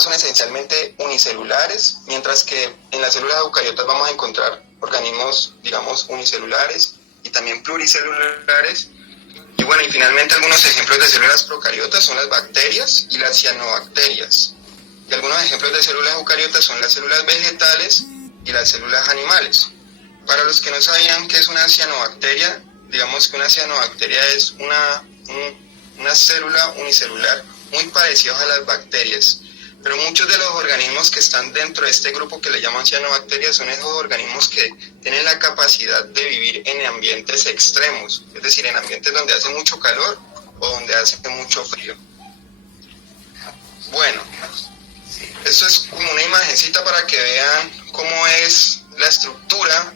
eucariotas son esencialmente unicelulares, mientras que en las células eucariotas vamos a encontrar organismos, digamos, unicelulares y también pluricelulares. Y bueno, y finalmente algunos ejemplos de células procariotas son las bacterias y las cianobacterias. Y algunos ejemplos de células eucariotas son las células vegetales y las células animales. Para los que no sabían qué es una cianobacteria, digamos que una cianobacteria es una célula unicelular muy parecida a las bacterias. Pero muchos de los organismos que están dentro de este grupo que le llaman cianobacterias son esos organismos que tienen la capacidad de vivir en ambientes extremos, es decir, en ambientes donde hace mucho calor o donde hace mucho frío. Bueno, esto es como una imagencita para que vean cómo es la estructura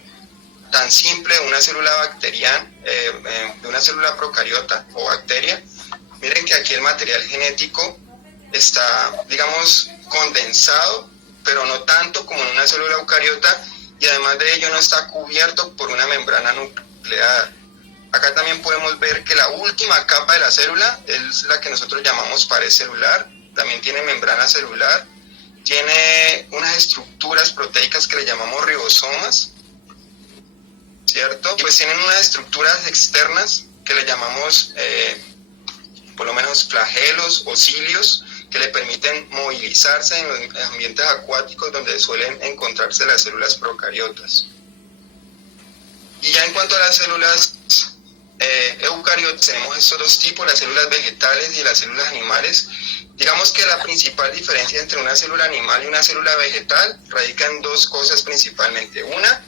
tan simple de una célula bacteriana, de una célula procariota o bacteria. Miren que aquí el material genético está, digamos, condensado, pero no tanto como en una célula eucariota, y además de ello no está cubierto por una membrana nuclear. Acá también podemos ver que la última capa de la célula es la que nosotros llamamos pared celular, también tiene membrana celular, tiene unas estructuras proteicas que le llamamos ribosomas, ¿cierto? Y pues tienen unas estructuras externas que le llamamos, por lo menos, flagelos o cilios, que le permiten movilizarse en los ambientes acuáticos donde suelen encontrarse las células procariotas. Y ya en cuanto a las células eucariotas, tenemos estos dos tipos, las células vegetales y las células animales. Digamos que la principal diferencia entre una célula animal y una célula vegetal radica en dos cosas principalmente. Una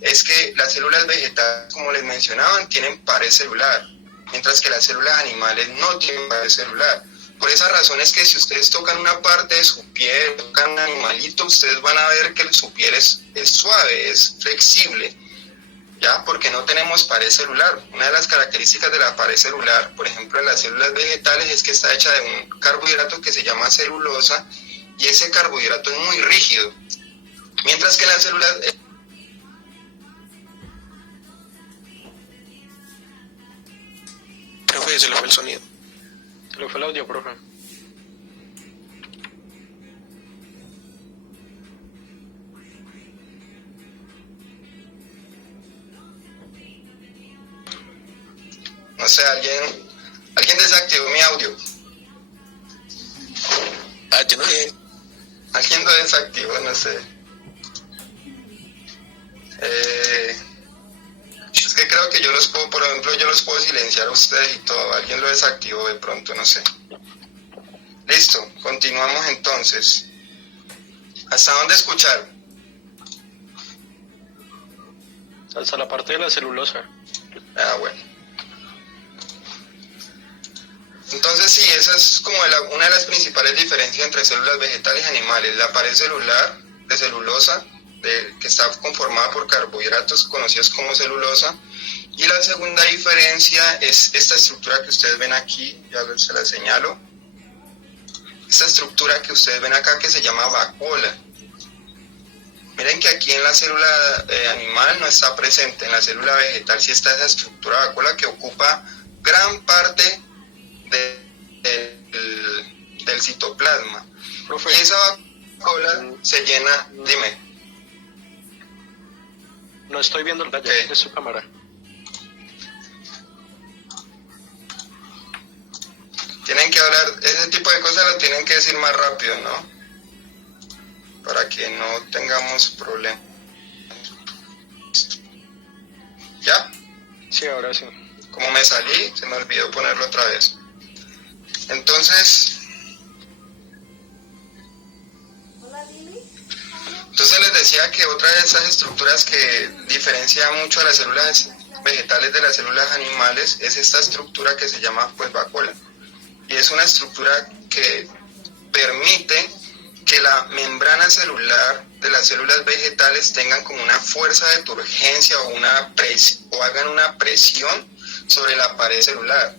es que las células vegetales, como les mencionaban, tienen pared celular, mientras que las células animales no tienen pared celular. Por esa razón es que si ustedes tocan una parte de su piel, tocan un animalito, ustedes van a ver que su piel es suave, es flexible, ¿ya? Porque no tenemos pared celular. Una de las características de la pared celular, por ejemplo, en las células vegetales, es que está hecha de un carbohidrato que se llama celulosa, y ese carbohidrato es muy rígido. Mientras que las células... Profe, se le fue el sonido. Se le fue el audio, profe. No sé, alguien desactivó mi audio. Yo no sé. Alguien lo desactivó, no sé. Es que creo que yo los puedo, por ejemplo, yo los puedo silenciar a ustedes y todo. Alguien lo desactivó de pronto, no sé. Listo, continuamos entonces. ¿Hasta dónde escuchar? Hasta la parte de la celulosa. Ah, bueno. Entonces sí, esa es como una de las principales diferencias entre células vegetales y animales. La pared celular de celulosa, que está conformada por carbohidratos conocidos como celulosa. Y la segunda diferencia es esta estructura que ustedes ven aquí, ya se la señalo. Esta estructura que ustedes ven acá que se llama vacuola. Miren que aquí en la célula animal no está presente, en la célula vegetal sí está esa estructura vacuola que ocupa gran parte del citoplasma. Profe, y esa vacuola se llena, dime. No estoy viendo el detalle de su cámara. Tienen que hablar, ese tipo de cosas lo tienen que decir más rápido, ¿no? Para que no tengamos problemas. ¿Ya? Sí, ahora sí. Como me salí, se me olvidó ponerlo otra vez. Entonces les decía que otra de esas estructuras que diferencia mucho a las células vegetales de las células animales es esta estructura que se llama pues vacuola. Y es una estructura que permite que la membrana celular de las células vegetales tengan como una fuerza de turgencia o hagan una presión sobre la pared celular.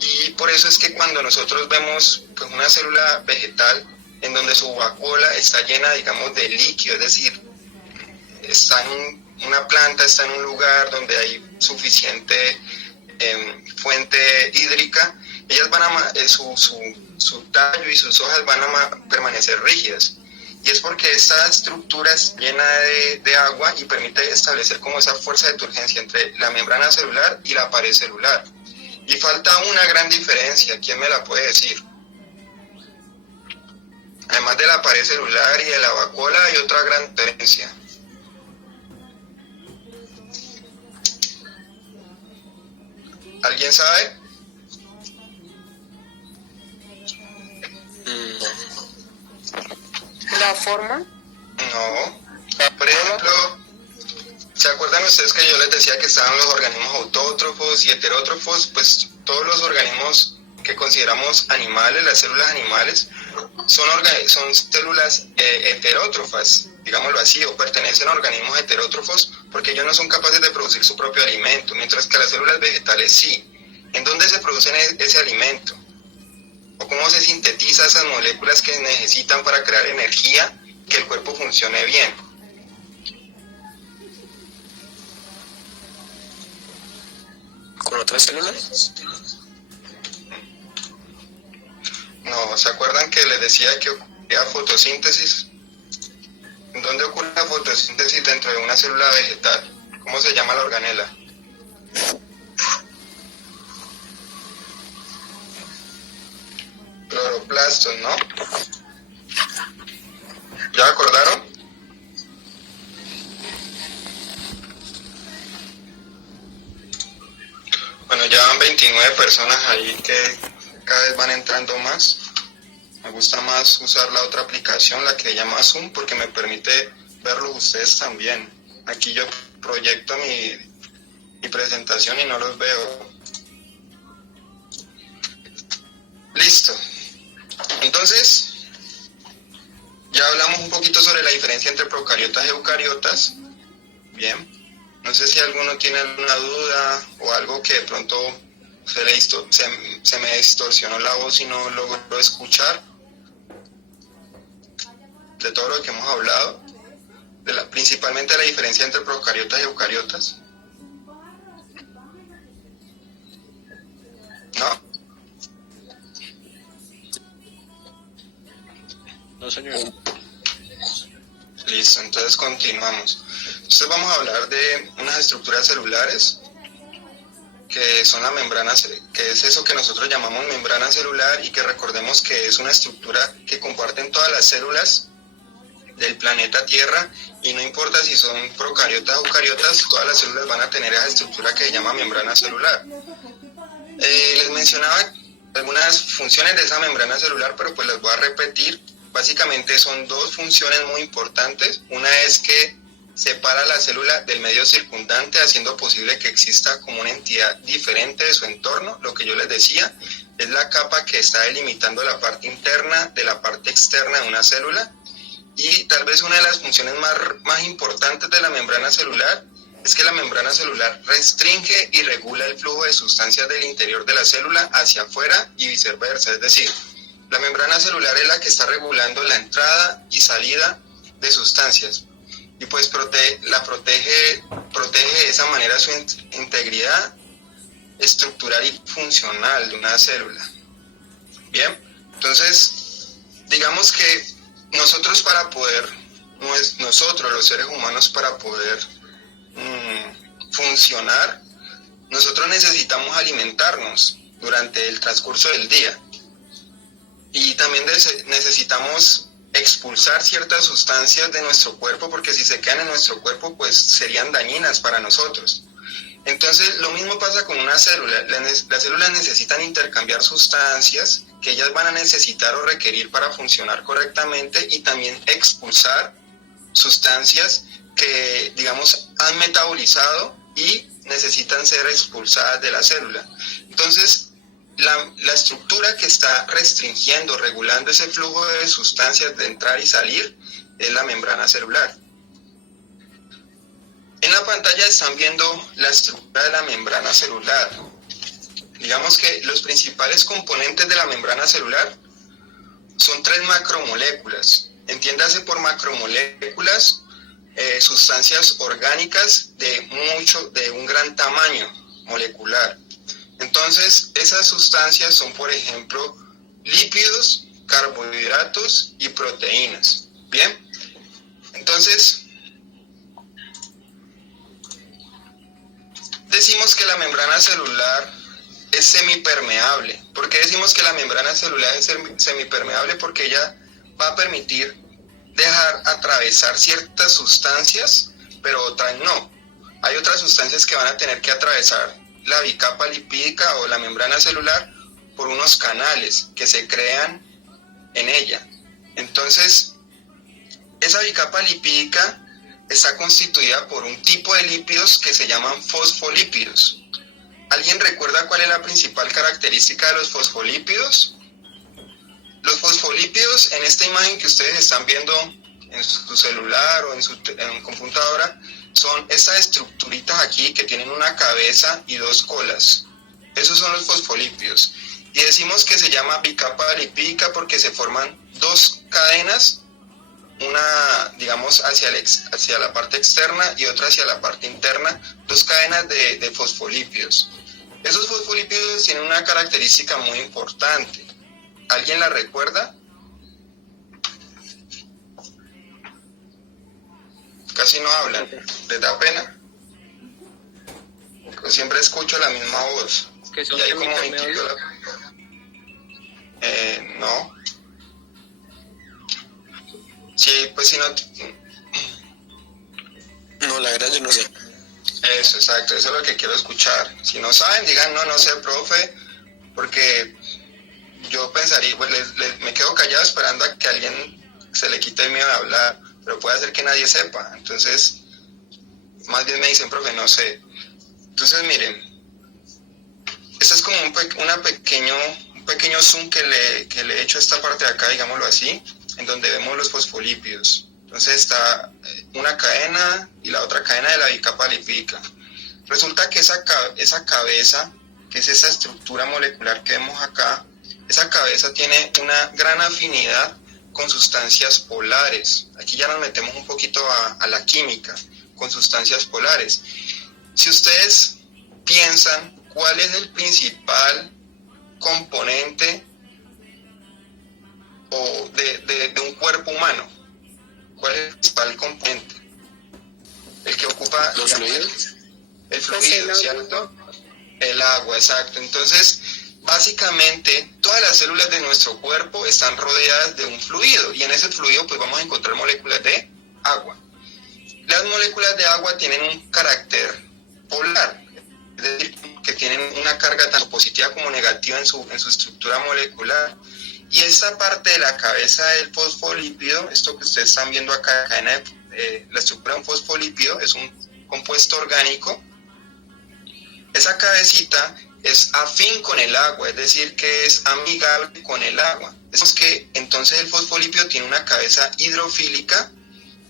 Y por eso es que cuando nosotros vemos pues, una célula vegetal en donde su vacuola está llena, digamos, de líquido, es decir, está en una planta, está en un lugar donde hay suficiente fuente hídrica, ellas van a, su su tallo y sus hojas van a permanecer rígidas. Y es porque esta estructura es llena de agua y permite establecer como esa fuerza de turgencia entre la membrana celular y la pared celular. Y falta una gran diferencia, ¿quién me la puede decir? Además de la pared celular y de la vacuola, hay otra gran diferencia. ¿Alguien sabe? ¿La forma? No. Por ejemplo, ¿se acuerdan ustedes que yo les decía que estaban los organismos autótrofos y heterótrofos? Pues todos los organismos que consideramos animales, las células animales, son células heterótrofas, digámoslo así, o pertenecen a organismos heterótrofos porque ellos no son capaces de producir su propio alimento, mientras que las células vegetales sí. ¿En dónde se produce ese alimento? ¿O cómo se sintetiza esas moléculas que necesitan para crear energía, que el cuerpo funcione bien? ¿Con otras células? No, ¿se acuerdan que les decía que ocurría fotosíntesis? ¿En dónde ocurre la fotosíntesis dentro de una célula vegetal? ¿Cómo se llama la organela? Cloroplastos, ¿no? ¿Ya acordaron? Bueno, ya van 29 personas ahí que cada vez van entrando más. Me gusta más usar la otra aplicación, la que se llama Zoom, porque me permite verlos ustedes también. Aquí yo proyecto mi presentación y no los veo. Listo. Entonces, ya hablamos un poquito sobre la diferencia entre procariotas y eucariotas. Bien. No sé si alguno tiene alguna duda o algo que de pronto se me distorsionó la voz y no logro escuchar. De todo lo que hemos hablado, principalmente la diferencia entre procariotas y eucariotas. ¿No? No, señor. Listo, entonces continuamos. Entonces vamos a hablar de unas estructuras celulares que son la membrana, que es eso que nosotros llamamos membrana celular y que recordemos que es una estructura que comparten todas las células del planeta Tierra y no importa si son procariotas o eucariotas, todas las células van a tener esa estructura que se llama membrana celular. Les mencionaba algunas funciones de esa membrana celular, pero pues las voy a repetir. Básicamente son dos funciones muy importantes. Una es que separa la célula del medio circundante, haciendo posible que exista como una entidad diferente de su entorno. Lo que yo les decía, es la capa que está delimitando la parte interna de la parte externa de una célula. Y tal vez una de las funciones más importantes de la membrana celular es que la membrana celular restringe y regula el flujo de sustancias del interior de la célula hacia afuera y viceversa. Es decir, la membrana celular es la que está regulando la entrada y salida de sustancias. Y pues protege de esa manera su integridad estructural y funcional de una célula. Bien, entonces digamos que nosotros los seres humanos para poder funcionar, nosotros necesitamos alimentarnos durante el transcurso del día y también necesitamos expulsar ciertas sustancias de nuestro cuerpo, porque si se quedan en nuestro cuerpo pues serían dañinas para nosotros. Entonces lo mismo pasa con una célula. Las células necesitan intercambiar sustancias que ellas van a necesitar o requerir para funcionar correctamente y también expulsar sustancias que, digamos, han metabolizado y necesitan ser expulsadas de la célula. Entonces, la estructura que está restringiendo, regulando ese flujo de sustancias de entrar y salir es la membrana celular. En la pantalla están viendo la estructura de la membrana celular. Digamos que los principales componentes de la membrana celular son 3 macromoléculas. Entiéndase por macromoléculas sustancias orgánicas de un gran tamaño molecular. Entonces, esas sustancias son, por ejemplo, lípidos, carbohidratos y proteínas. Bien, entonces decimos que la membrana celular es semipermeable. ¿Por qué decimos que la membrana celular es semipermeable? Porque ella va a permitir dejar atravesar ciertas sustancias, pero otras no. Hay otras sustancias que van a tener que atravesar la bicapa lipídica o la membrana celular por unos canales que se crean en ella. Entonces, esa bicapa lipídica está constituida por un tipo de lípidos que se llaman fosfolípidos. ¿Alguien recuerda cuál es la principal característica de los fosfolípidos? Los fosfolípidos, en esta imagen que ustedes están viendo en su celular o en computadora, son estas estructuritas aquí que tienen una cabeza y dos colas. Esos son los fosfolípidos. Y decimos que se llama bicapa lipídica porque se forman dos cadenas, una, digamos, hacia la parte externa y otra hacia la parte interna, dos cadenas de fosfolípidos. Esos fosfolípidos tienen una característica muy importante. ¿Alguien la recuerda? Casi no hablan. ¿Les da pena? Yo siempre escucho la misma voz. ¿Que son y ahí como semipermeables? No. Sí, pues si no... No, la verdad yo no sé. Eso, exacto, eso es lo que quiero escuchar. Si no saben, digan, no sé, profe, porque yo pensaría, pues me quedo callado esperando a que alguien se le quite el miedo de hablar, pero puede ser que nadie sepa. Entonces, más bien me dicen, profe, no sé. Entonces, miren, este es como un pequeño zoom que le he hecho a esta parte de acá, digámoslo así, en donde vemos los fosfolípidos. Entonces está una cadena y la otra cadena de la bicapa lipídica. Resulta que esa cabeza, que es esa estructura molecular que vemos acá, esa cabeza tiene una gran afinidad con sustancias polares. Aquí ya nos metemos un poquito a la química, con sustancias polares. Si ustedes piensan cuál es el principal componente de un cuerpo humano, ¿cuál es el principal componente? El que ocupa los fluidos. El fluido, ¿cierto? El agua, exacto. Entonces, básicamente, todas las células de nuestro cuerpo están rodeadas de un fluido y en ese fluido pues vamos a encontrar moléculas de agua. Las moléculas de agua tienen un carácter polar, es decir, que tienen una carga tanto positiva como negativa en su estructura molecular. Y esta parte de la cabeza del fosfolípido, esto que ustedes están viendo acá, la estructura de un fosfolípido es un compuesto orgánico. Esa cabecita es afín con el agua, es decir, que es amigable con el agua. Es que entonces el fosfolípido tiene una cabeza hidrofílica,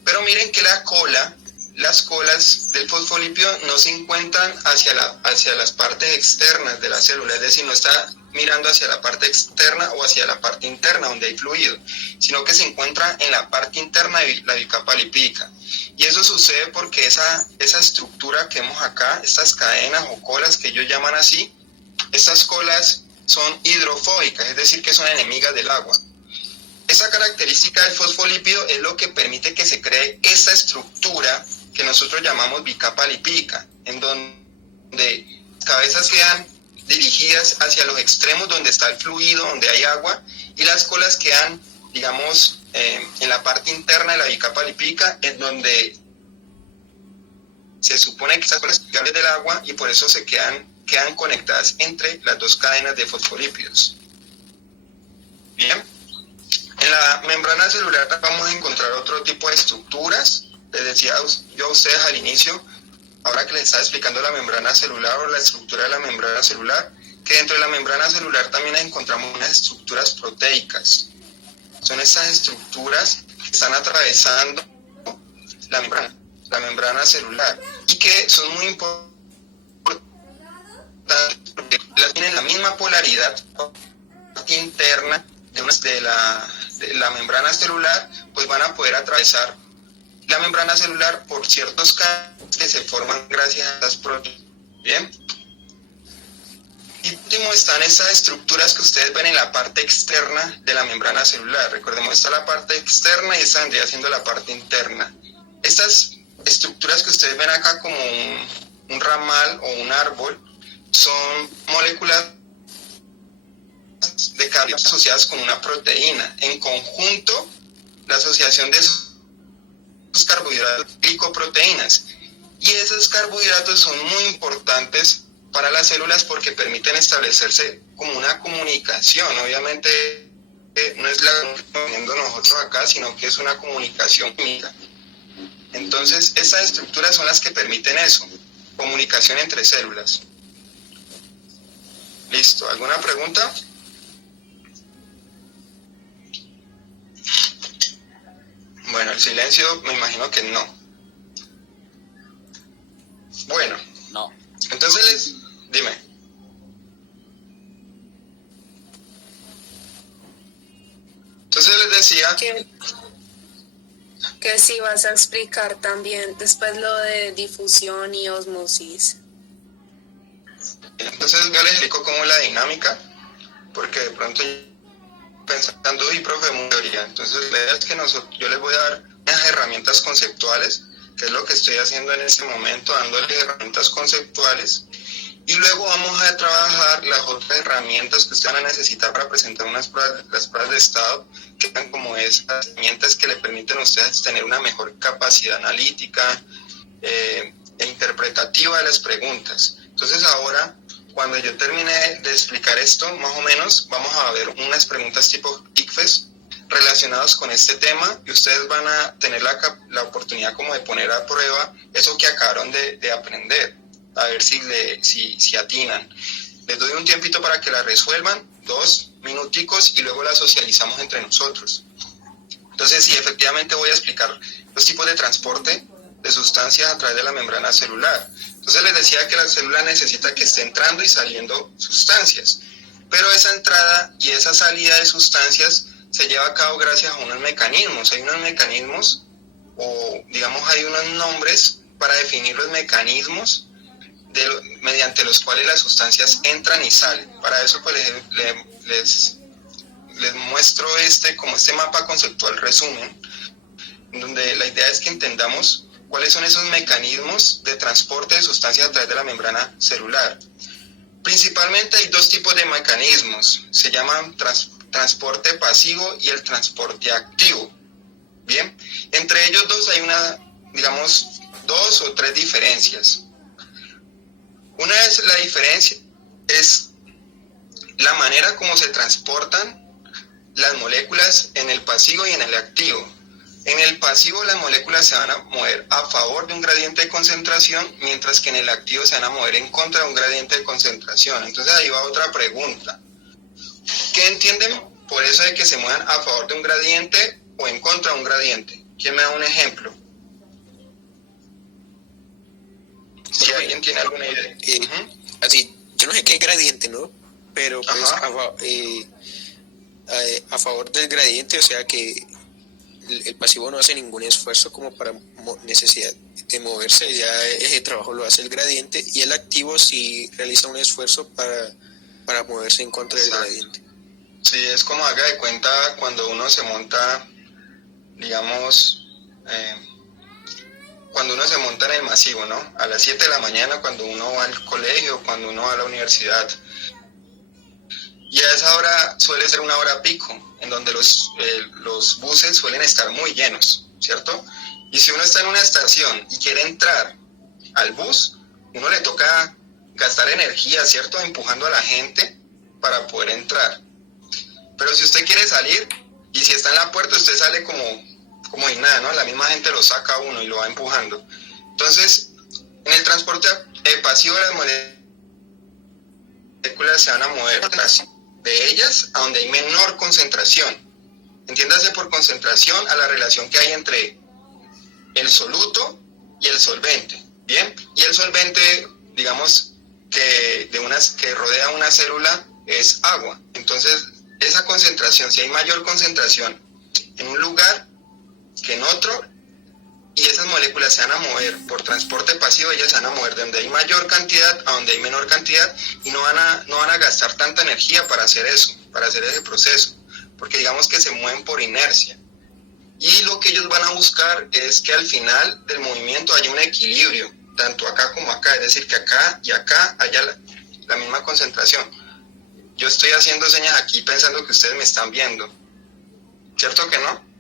pero miren que las colas del fosfolípido no se encuentran hacia las partes externas de la célula, es decir, no está mirando hacia la parte externa o hacia la parte interna donde hay fluido, sino que se encuentra en la parte interna de la bicapa lipídica. Y eso sucede porque esa estructura que vemos acá, estas cadenas o colas que ellos llaman así, estas colas son hidrofóbicas, es decir, que son enemigas del agua. Esa característica del fosfolípido es lo que permite que se cree esta estructura que nosotros llamamos bicapa lipídica, en donde las cabezas quedan dirigidas hacia los extremos donde está el fluido, donde hay agua, y las colas quedan, digamos, en la parte interna de la bicapa lipídica, en donde se supone que esas colas son del agua y por eso se quedan conectadas entre las dos cadenas de fosfolípidos. Bien, en la membrana celular vamos a encontrar otro tipo de estructuras. Les decía yo a ustedes al inicio, ahora que les estaba explicando la membrana celular o la estructura de la membrana celular, que dentro de la membrana celular también encontramos unas estructuras proteicas. Son estas estructuras que están atravesando la membrana celular y que son muy importantes porque tienen la misma polaridad interna de la membrana celular, pues van a poder atravesar la membrana celular por ciertos canales que se forman gracias a las proteínas. Bien. Y último están estas estructuras que ustedes ven en la parte externa de la membrana celular. Recordemos, esta es la parte externa y esta vendría siendo la parte interna. Estas estructuras que ustedes ven acá como un ramal o un árbol son moléculas de carbohidratos asociadas con una proteína. En conjunto, la asociación de esos carbohidratos glicoproteínas. Y esos carbohidratos son muy importantes para las células porque permiten establecerse como una comunicación. Obviamente no es la que estamos viendo nosotros acá, sino que es una comunicación química. Entonces, esas estructuras son las que permiten eso, comunicación entre células. Listo, ¿alguna pregunta? Bueno, el silencio me imagino que no. Bueno, No. entonces dime. Entonces les decía Que si vas a explicar también después lo de difusión y osmosis. Entonces yo les explico cómo es la dinámica, porque de pronto pensando, y profe, muy teoría. Entonces la idea es que yo les voy a dar unas herramientas conceptuales, que es lo que estoy haciendo en este momento, dándoles herramientas conceptuales, y luego vamos a trabajar las otras herramientas que ustedes van a necesitar para presentar las pruebas de estado, que eran como esas herramientas que le permiten a ustedes tener una mejor capacidad analítica e interpretativa de las preguntas. Entonces ahora, cuando yo termine de explicar esto, más o menos, vamos a ver unas preguntas tipo ICFES relacionadas con este tema, y ustedes van a tener la oportunidad como de poner a prueba eso que acabaron de aprender, a ver si atinan. Les doy un tiempito para que la resuelvan, 2 minuticos, y luego la socializamos entre nosotros. Entonces, sí, efectivamente voy a explicar los tipos de transporte de sustancias a través de la membrana celular. Entonces les decía que la célula necesita que esté entrando y saliendo sustancias, pero esa entrada y esa salida de sustancias se lleva a cabo gracias a unos mecanismos. Hay unos mecanismos, o digamos hay unos nombres para definir los mecanismos mediante los cuales las sustancias entran y salen. Para eso pues les muestro como este mapa conceptual resumen, donde la idea es que entendamos cuáles son esos mecanismos de transporte de sustancias a través de la membrana celular. Principalmente hay 2 tipos de mecanismos, se llaman transporte pasivo y el transporte activo. Bien, entre ellos 2 hay 2 o 3 diferencias. Una es la diferencia, es la manera como se transportan las moléculas en el pasivo y en el activo. En el pasivo las moléculas se van a mover a favor de un gradiente de concentración, mientras que en el activo se van a mover en contra de un gradiente de concentración. Entonces ahí va otra pregunta. ¿Qué entienden por eso de que se muevan a favor de un gradiente o en contra de un gradiente? ¿Quién me da un ejemplo? Si alguien tiene alguna idea. Así, yo no sé qué gradiente, ¿no? Pero pues a favor del gradiente, o sea que el pasivo no hace ningún esfuerzo como para necesidad de moverse, ya ese trabajo lo hace el gradiente, y el activo sí realiza un esfuerzo para moverse en contra del gradiente. Sí, es como haga de cuenta cuando uno se monta, digamos, cuando uno se monta en el masivo, ¿no? A las 7 de la mañana cuando uno va al colegio, cuando uno va a la universidad. Y a esa hora suele ser una hora pico, en donde los buses suelen estar muy llenos, ¿cierto? Y si uno está en una estación y quiere entrar al bus, uno le toca gastar energía, ¿cierto? Empujando a la gente para poder entrar. Pero si usted quiere salir, y si está en la puerta, usted sale como y nada, ¿no? La misma gente lo saca a uno y lo va empujando. Entonces, en el transporte pasivo, las moléculas se van a mover de ellas a donde hay menor concentración. Entiéndase por concentración a la relación que hay entre el soluto y el solvente, ¿bien? Y el solvente, digamos, que rodea una célula es agua. Entonces, esa concentración, si hay mayor concentración en un lugar que en otro, y esas moléculas se van a mover por transporte pasivo, ellas se van a mover de donde hay mayor cantidad a donde hay menor cantidad y no van a gastar tanta energía para hacer eso, para hacer ese proceso, porque digamos que se mueven por inercia. Y lo que ellos van a buscar es que al final del movimiento haya un equilibrio, tanto acá como acá, es decir, que acá y acá haya la misma concentración. Yo estoy haciendo señas aquí pensando que ustedes me están viendo, ¿cierto que no?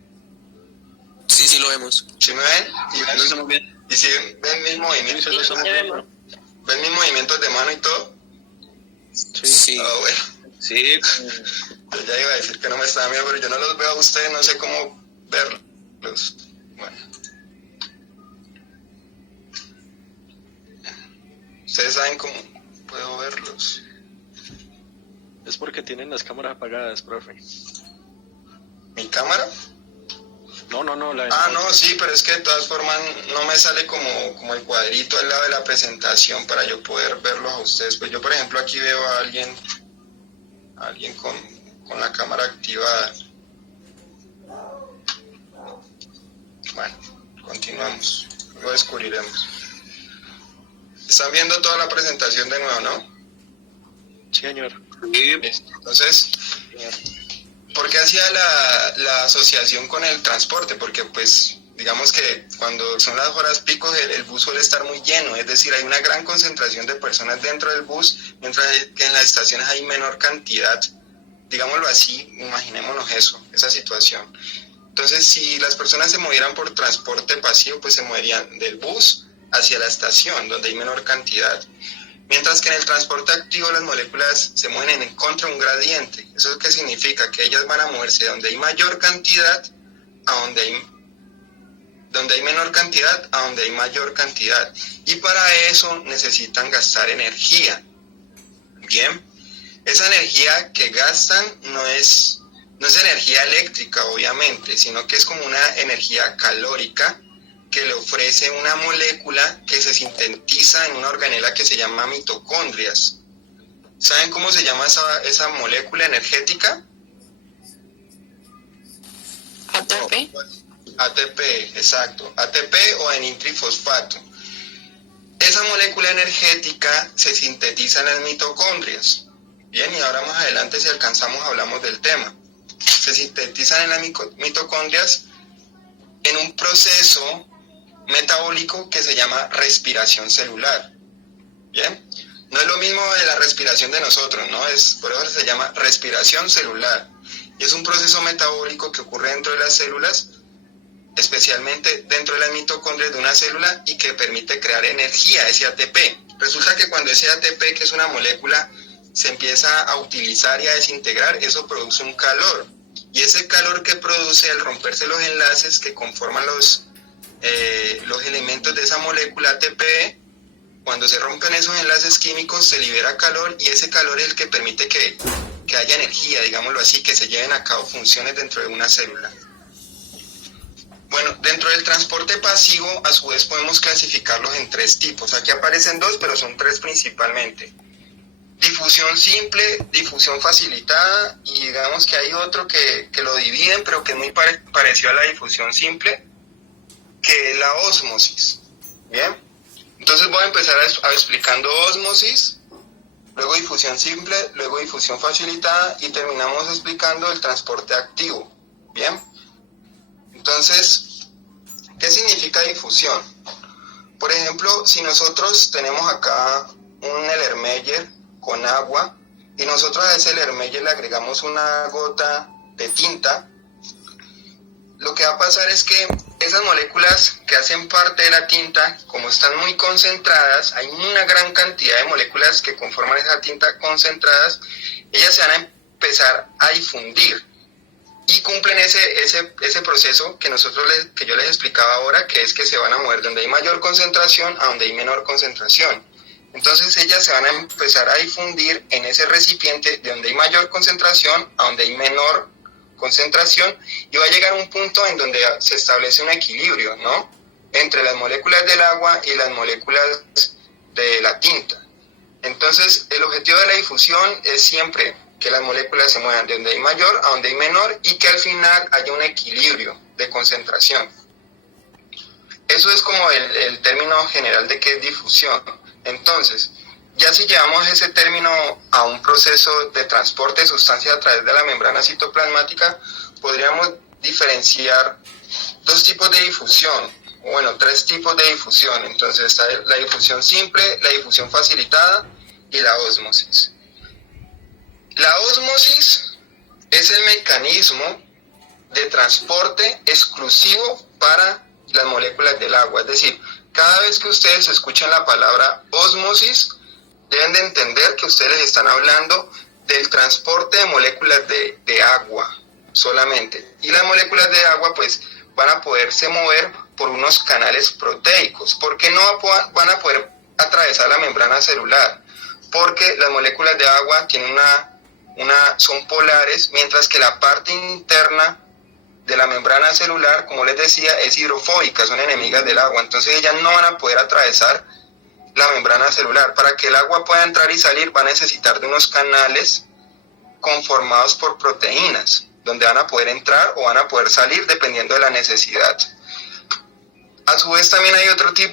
Sí, sí lo vemos. ¿Sí me ven? Lo estamos viendo. ¿Y si ven mis movimientos? Sí, lo estamos viendo. ¿Ven mis movimientos de mano y todo? Sí. Ah, bueno. Sí. Yo ya iba a decir que no me estaban viendo, pero yo no los veo a ustedes, no sé cómo verlos. Bueno. Ustedes saben cómo puedo verlos. Es porque tienen las cámaras apagadas, profe. ¿Mi cámara? No, la de... Ah, no, sí, pero es que de todas formas no me sale como el cuadrito al lado de la presentación para yo poder verlos a ustedes. Pues yo, por ejemplo, aquí veo a alguien con la cámara activada. Bueno, continuamos, lo descubriremos. Están viendo toda la presentación de nuevo, ¿no? Sí, señor. Entonces, ¿por qué hacía la asociación con el transporte? Porque pues digamos que cuando son las horas picos el bus suele estar muy lleno, es decir, hay una gran concentración de personas dentro del bus, mientras que en las estaciones hay menor cantidad, digámoslo así, imaginémonos eso, esa situación. Entonces, si las personas se movieran por transporte pasivo, pues se moverían del bus hacia la estación, donde hay menor cantidad. Mientras que en el transporte activo las moléculas se mueven en contra de un gradiente. ¿Eso qué significa? Que ellas van a moverse de donde hay mayor cantidad a donde hay menor cantidad a donde hay mayor cantidad. Y para eso necesitan gastar energía. Bien, esa energía que gastan no es energía eléctrica, obviamente, sino que es como una energía calórica que le ofrece una molécula que se sintetiza en una organela que se llama mitocondrias. ¿Saben cómo se llama esa molécula energética? ATP. ATP, exacto. ATP o en nitrifosfato. Esa molécula energética se sintetiza en las mitocondrias. Bien, y ahora más adelante si alcanzamos hablamos del tema. Se sintetizan en las mitocondrias en un proceso metabólico que se llama respiración celular. Bien, no es lo mismo de la respiración de nosotros, ¿no? Por eso se llama respiración celular. Y es un proceso metabólico que ocurre dentro de las células, especialmente dentro de las mitocondrias de una célula y que permite crear energía, ese ATP. Resulta que cuando ese ATP, que es una molécula, se empieza a utilizar y a desintegrar, eso produce un calor. Y ese calor que produce al romperse los enlaces que conforman los elementos de esa molécula ATP, cuando se rompen esos enlaces químicos se libera calor y ese calor es el que permite que haya energía, digámoslo así, que se lleven a cabo funciones dentro de una célula. Bueno, dentro del transporte pasivo, a su vez podemos clasificarlos en tres tipos. Aquí aparecen dos, pero son tres principalmente. Difusión simple, difusión facilitada, y digamos que hay otro que lo dividen, pero que es muy parecido a la difusión simple, que es la ósmosis. Bien, entonces voy a empezar explicando ósmosis, luego difusión simple, luego difusión facilitada, y terminamos explicando el transporte activo. Bien, entonces, ¿qué significa difusión? Por ejemplo, si nosotros tenemos acá un Erlenmeyer con agua y nosotros a ese Erlenmeyer le agregamos una gota de tinta, lo que va a pasar es que esas moléculas que hacen parte de la tinta, como están muy concentradas, hay una gran cantidad de moléculas que conforman esa tinta concentradas, ellas se van a empezar a difundir y cumplen ese proceso que yo les explicaba ahora, que es que se van a mover de donde hay mayor concentración a donde hay menor concentración. Entonces ellas se van a empezar a difundir en ese recipiente de donde hay mayor concentración a donde hay menor concentración, y va a llegar a un punto en donde se establece un equilibrio, ¿no?, entre las moléculas del agua y las moléculas de la tinta. Entonces el objetivo de la difusión es siempre que las moléculas se muevan de donde hay mayor a donde hay menor y que al final haya un equilibrio de concentración. Eso es como el término general de qué es difusión. Entonces, ya si llevamos ese término a un proceso de transporte de sustancias a través de la membrana citoplasmática, podríamos diferenciar dos tipos de difusión, bueno, tres tipos de difusión. Entonces está la difusión simple, la difusión facilitada y la ósmosis. La ósmosis es el mecanismo de transporte exclusivo para las moléculas del agua. Es decir, cada vez que ustedes escuchan la palabra ósmosis, deben de entender que ustedes están hablando del transporte de moléculas de agua solamente. Y las moléculas de agua pues van a poderse mover por unos canales proteicos. ¿Por qué no van a poder atravesar la membrana celular? Porque las moléculas de agua tienen son polares, mientras que la parte interna de la membrana celular, como les decía, es hidrofóbica, son enemigas del agua. Entonces ellas no van a poder atravesar la membrana celular. Para que el agua pueda entrar y salir, va a necesitar de unos canales conformados por proteínas, donde van a poder entrar o van a poder salir dependiendo de la necesidad. A su vez también hay otro tipo